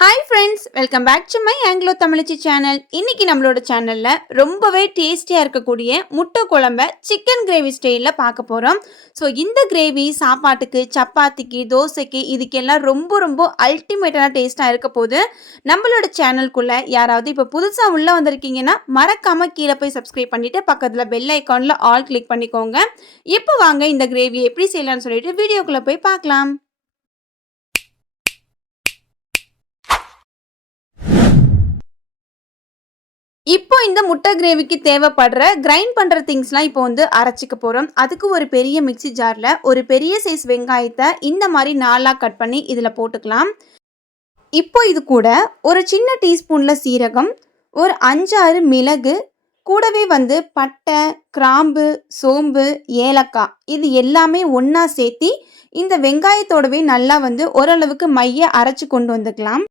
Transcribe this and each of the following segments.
Hi friends, welcome back to my Anglo தமிழச்சி channel. இன்னைக்கு நம்மளோட சேனலில் ரொம்பவே டேஸ்டியாக இருக்கக்கூடிய முட்டை குழம்ப சிக்கன் கிரேவி ஸ்டைலில் பார்க்க போகிறோம். ஸோ இந்த கிரேவி சாப்பாட்டுக்கு, சப்பாத்திக்கு, தோசைக்கு இதுக்கெல்லாம் ரொம்ப ரொம்ப அல்டிமேட்டான டேஸ்ட்டாக இருக்க போது. நம்மளோட சேனலுக்குள்ளே யாராவது இப்போ புதுசாக உள்ளே வந்திருக்கீங்கன்னா மறக்காமல் கீழே போய் சப்ஸ்கிரைப் பண்ணிவிட்டு பக்கத்தில் பெல் ஐக்கானில் ஆல் கிளிக் பண்ணிக்கோங்க. இப்போ வாங்க இந்த கிரேவி எப்படி செய்யலாம்னு சொல்லிட்டு வீடியோக்குள்ளே போய் பார்க்கலாம். இப்போ இந்த முட்டை கிரேவிக்கு தேவைப்படுற கிரைண்ட் பண்ணுற திங்ஸ்லாம் இப்போ அரைச்சிக்க போகிறோம். அதுக்கு ஒரு பெரிய மிக்சி ஜாரில் ஒரு பெரிய சைஸ் வெங்காயத்தை இந்த மாதிரி நாலாக கட் பண்ணி இதில் போட்டுக்கலாம். இப்போ இது கூட ஒரு சின்ன டீஸ்பூனில் சீரகம், ஒரு 5-6 மிளகு, கூடவே பட்டை, கிராம்பு, சோம்பு, ஏலக்காய் இது எல்லாமே ஒன்றா சேர்த்தி இந்த வெங்காயத்தோடவே நல்லா ஓரளவுக்கு மைய அரைச்சி கொண்டு வந்துக்கலாம்.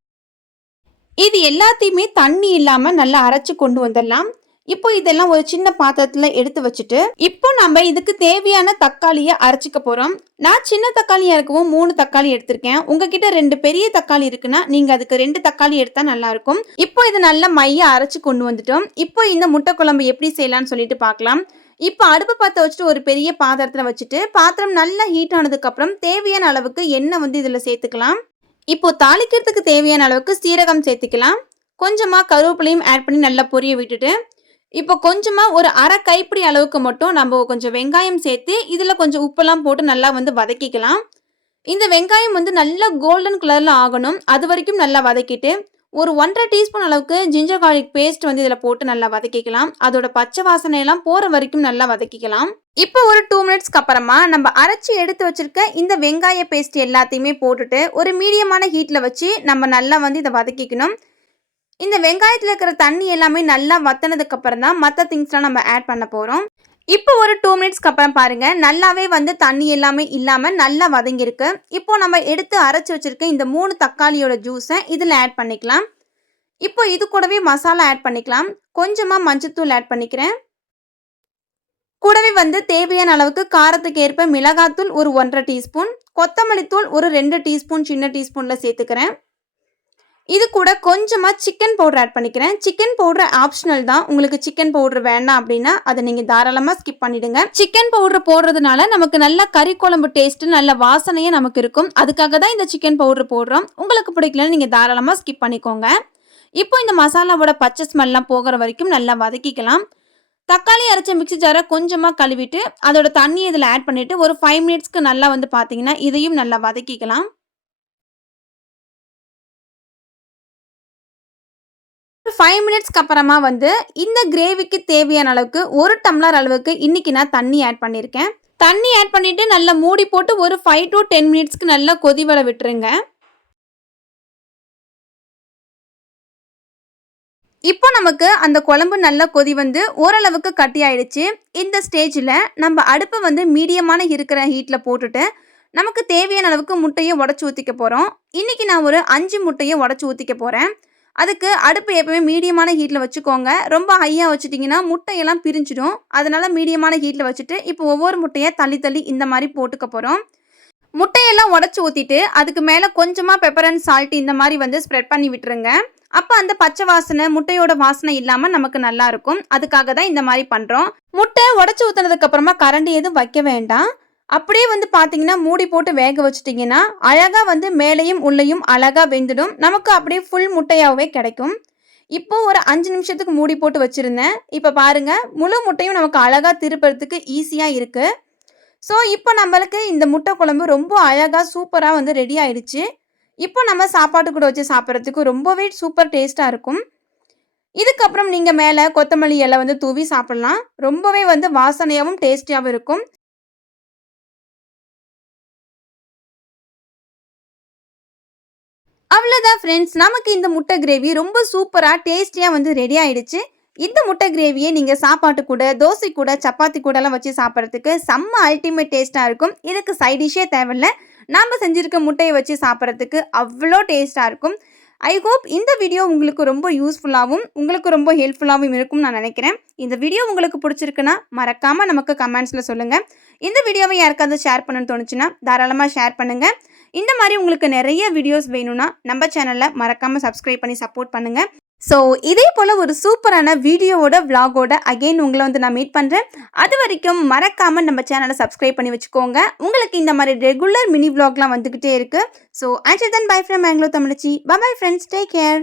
இது எல்லாத்தையுமே தண்ணி இல்லாமல் நல்லா அரைச்சி கொண்டு வந்துடலாம். இப்போ இதெல்லாம் ஒரு சின்ன பாத்திரத்தில் எடுத்து வச்சுட்டு இப்போ நம்ம இதுக்கு தேவையான தக்காளியை அரைச்சிக்க போகிறோம். நான் சின்ன தக்காளியாக இருக்கவும் 3 தக்காளி எடுத்திருக்கேன். உங்ககிட்ட 2 பெரிய தக்காளி இருக்குன்னா நீங்கள் அதுக்கு 2 தக்காளி எடுத்தால் நல்லாயிருக்கும். இப்போ இது நல்லா மைய அரைச்சி கொண்டு வந்துட்டோம். இப்போ இந்த முட்டை குழம்பு எப்படி செய்யலாம்னு சொல்லிட்டு பார்க்கலாம். இப்போ அடுப்பு பற்ற வச்சுட்டு ஒரு பெரிய பாத்திரத்தில் வச்சுட்டு பாத்திரம் நல்லா ஹீட் ஆனதுக்கப்புறம் தேவையான அளவுக்கு எண்ணெய் இதில் சேர்த்துக்கலாம். இப்போ தாளிக்கிறதுக்கு தேவையான அளவுக்கு சீரகம் சேர்த்துக்கலாம். கொஞ்சமாக கருவேப்பிலையும் ஆட் பண்ணி நல்லா பொரிய விட்டுட்டு இப்போ கொஞ்சமாக ஒரு அரை கைப்பிடி அளவுக்கு மட்டும் நம்ம கொஞ்சம் வெங்காயம் சேர்த்து இதில் கொஞ்சம் உப்பெல்லாம் போட்டு நல்லா வதக்கிக்கலாம். இந்த வெங்காயம் நல்லா கோல்டன் கலரில் ஆகணும். அது வரைக்கும் நல்லா வதக்கிட்டு ஒரு 1.5 டீஸ்பூன் அளவுக்கு ஜிஞ்சர் கார்லிக் பேஸ்ட் இதில் போட்டு நல்லா வதக்கிக்கலாம். அதோட பச்சை வாசனையெல்லாம் போகிற வரைக்கும் நல்லா வதக்கிக்கலாம். இப்போ ஒரு 2 மினிட்ஸ்க்கு அப்புறமா நம்ம அரைச்சி எடுத்து வச்சிருக்க இந்த வெங்காய பேஸ்ட் எல்லாத்தையுமே போட்டுட்டு ஒரு மீடியமான ஹீட்டில் வச்சு நம்ம நல்லா இதை வதக்கிக்கணும். இந்த வெங்காயத்தில் இருக்கிற தண்ணி எல்லாமே நல்லா வத்தினதுக்கு அப்புறம் தான் மற்ற திங்ஸ்லாம் நம்ம ஆட் பண்ண போகிறோம். இப்போ ஒரு 2 மினிட்ஸ்க்கு அப்புறம் பாருங்க நல்லாவே தண்ணி எல்லாமே இல்லாமல் நல்லா வதங்கியிருக்கு. இப்போ நம்ம எடுத்து அரைச்சி வச்சிருக்க இந்த 3 தக்காளியோட ஜூஸை இதில் ஆட் பண்ணிக்கலாம். இப்போ இது கூடவே மசாலா ஆட் பண்ணிக்கலாம். கொஞ்சமாக மஞ்சத்தூள் ஆட் பண்ணிக்கிறேன். கூடவே தேவையான அளவுக்கு காரத்துக்கு ஏற்ப மிளகாத்தூள் ஒரு 1.5 டீஸ்பூன், கொத்தமல்லி தூள் ஒரு 2 டீஸ்பூன் சின்ன டீஸ்பூனில் சேர்த்துக்கிறேன். இது கூட கொஞ்சமாக சிக்கன் பவுடர் ஆட் பண்ணிக்கிறேன். சிக்கன் பவுடர் ஆப்ஷனல் தான். உங்களுக்கு சிக்கன் பவுடர் வேண்டாம் அப்படின்னா அதை நீங்கள் தாராளமாக ஸ்கிப் பண்ணிவிடுங்க. சிக்கன் பவுடர் போடுறதுனால நமக்கு நல்ல கறி குழம்பு டேஸ்ட்டு நல்ல வாசனையே நமக்கு இருக்கும். அதுக்காக தான் இந்த சிக்கன் பவுடர் போடுறோம். உங்களுக்கு பிடிக்கலன்னு நீங்கள் தாராளமாக ஸ்கிப் பண்ணிக்கோங்க. இப்போ இந்த மசாலாவோட பச்சை ஸ்மெல்லாம் போகிற வரைக்கும் நல்லா வதக்கிக்கலாம். தக்காளி அரைச்ச மிக்சி ஜாரை கொஞ்சமாக கழுவிட்டு அதோட தண்ணி இதில் ஆட் பண்ணிவிட்டு ஒரு 5 மினிட்ஸ்க்கு நல்லா பார்த்தீங்கன்னா இதையும் நல்லா வதக்கிக்கலாம். 5 மினிட்ஸ்க்கு அப்புறமா இந்த கிரேவிக்கு தேவையான அளவுக்கு 1 டம்ளர் அளவுக்கு இன்னைக்கு நான் தண்ணி ஆட் பண்ணியிருக்கேன். தண்ணி ஆட் பண்ணிவிட்டு நல்லா மூடி போட்டு ஒரு 5 to 10 மினிட்ஸ்க்கு நல்லா கொதி வர விட்டுருங்க. இப்போ நமக்கு அந்த குழம்பு நல்லா கொதி ஓரளவுக்கு கட்டி ஆயிடுச்சு. இந்த ஸ்டேஜில் நம்ம அடுப்பை மீடியமான இருக்கிற ஹீட்டில் போட்டுட்டு நமக்கு தேவையான அளவுக்கு முட்டையை உடச்சி ஊற்றிக்க போகிறோம். இன்றைக்கி நான் ஒரு 5 முட்டையை உடச்சி ஊற்றிக்க போகிறேன். அதுக்கு அடுப்பு எப்பவுமே மீடியமான ஹீட்டில் வச்சுக்கோங்க. ரொம்ப ஹையாக வச்சுட்டிங்கன்னா முட்டையெல்லாம் பிரிஞ்சிடும். அதனால் மீடியமான ஹீட்டில் வச்சுட்டு இப்போ ஒவ்வொரு முட்டையை தள்ளி தள்ளி இந்த மாதிரி போட்டுக்க போகிறோம். முட்டையெல்லாம் உடச்சி ஊற்றிட்டு அதுக்கு மேலே கொஞ்சமாக பெப்பர் அண்ட் சால்ட் இந்த மாதிரி ஸ்ப்ரெட் பண்ணி விட்டுருங்க. அப்போ அந்த பச்சை வாசனை முட்டையோட வாசனை இல்லாமல் நமக்கு நல்லாயிருக்கும். அதுக்காக தான் இந்த மாதிரி பண்ணுறோம். முட்டை உடச்சி ஊற்றினதுக்கப்புறமா கரண்டி எதுவும் வைக்க வேண்டாம். அப்படியே பார்த்தீங்கன்னா மூடி போட்டு வேக வச்சுட்டிங்கன்னா அழகாக மேலையும் உள்ளேயும் அழகாக வெந்துடும். நமக்கு அப்படியே ஃபுல் முட்டையாகவே கிடைக்கும். இப்போ ஒரு 5 நிமிஷத்துக்கு மூடி போட்டு வச்சுருந்தேன். இப்போ பாருங்கள் முழு முட்டையும் நமக்கு அழகாக திருப்புறதுக்கு ஈஸியாக இருக்குது. ஸோ இப்போ நம்மளுக்கு இந்த முட்டை குழம்பு ரொம்ப அழகாக சூப்பராக ரெடி ஆயிடுச்சு. இப்போ நம்ம சாப்பாட்டு கூட வச்சு சாப்பிட்றதுக்கு ரொம்பவே சூப்பர் டேஸ்ட்டாக இருக்கும். இதுக்கப்புறம் நீங்கள் மேலே கொத்தமல்லி இலை தூவி சாப்பிட்லாம். ரொம்பவே வாசனையாகவும் டேஸ்டியாகவும் இருக்கும். அவ்வளோதான் ஃப்ரெண்ட்ஸ், நமக்கு இந்த முட்டை கிரேவி ரொம்ப சூப்பராக டேஸ்டியாக ரெடி ஆகிடுச்சு. இந்த முட்டை கிரேவியை நீங்கள் சாப்பாட்டு கூட, தோசை கூட, சப்பாத்தி கூடலாம் வச்சு சாப்பிட்றதுக்கு செம்ம அல்டிமேட் டேஸ்ட்டாக இருக்கும். இதுக்கு சைட் டிஷ்ஷே தேவையில்லை. நாம் செஞ்சுருக்க முட்டையை வச்சு சாப்பிட்றதுக்கு அவ்வளோ டேஸ்ட்டாக இருக்கும். ஐ ஹோப் இந்த வீடியோ உங்களுக்கு ரொம்ப யூஸ்ஃபுல்லாகவும் உங்களுக்கு ரொம்ப ஹெல்ப்ஃபுல்லாகவும் இருக்கும்னு நான் நினைக்கிறேன். இந்த வீடியோ உங்களுக்கு பிடிச்சிருக்குன்னா மறக்காமல் நமக்கு கமெண்ட்ஸில் சொல்லுங்கள். இந்த வீடியோவை யாருக்காவது ஷேர் பண்ணணும்னு தோணுச்சுன்னா தாராளமாக ஷேர் பண்ணுங்கள். இந்த மாதிரி உங்களுக்கு நிறைய வீடியோஸ் வேணும்னா நம்ம சேனலை மறக்காமல் சப்ஸ்கிரைப் பண்ணி சப்போர்ட் பண்ணுங்கள். ஸோ இதே போல் ஒரு சூப்பரான வீடியோவோட விலாகோட அகெயின் உங்களை வந்து நான் மீட் பண்ணுறேன். அது வரைக்கும் மறக்காமல் நம்ம சேனலை சப்ஸ்கிரைப் பண்ணி வச்சுக்கோங்க. உங்களுக்கு இந்த மாதிரி ரெகுலர் மினி விலாக்லாம் வந்துக்கிட்டே இருக்குது. So until then, bye from Anglo Tamilichi. Bye bye friends, take care.